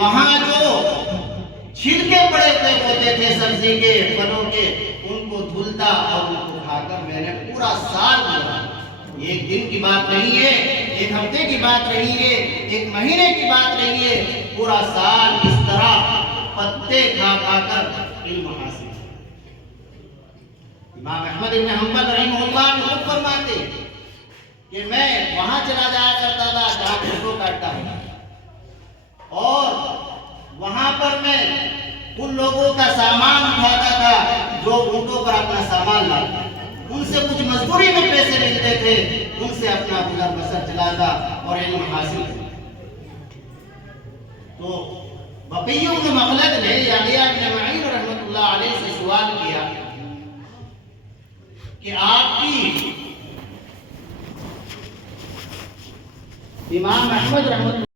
وہاں جو چھلکے پڑے ہوئے ہوتے تھے سبزی کے پھلوں کے ان کو دھلتا اور ان کو کھا کر میں نے پورا سال گزارا. ایک دن کی بات نہیں ہے، ایک ہفتے کی بات نہیں ہے، ایک مہینے کی بات نہیں ہے، پورا سال اس طرح پتے کھا کھا کر علم حاصل. امام احمد بن حنبل رحمہ اللہ نے خود فرماتے کہ میں وہاں چلا جایا کرتا تھا جہاں فوٹو کاٹتا ہوں، اور وہاں پر میں ان لوگوں کا سامان اٹھاتا تھا جو اونٹوں پر اپنا سامان لاتا، ان سے کچھ مزدوری میں پیسے ملتے تھے، ان سے اپنا گزر بسر چلاتا اور علم حاصل کرتا. تو بقی بن مخلد نے یحییٰ بن معین رحمۃ اللہ علیہ سے سوال کیا کہ آپ کی امام احمد رحمۃ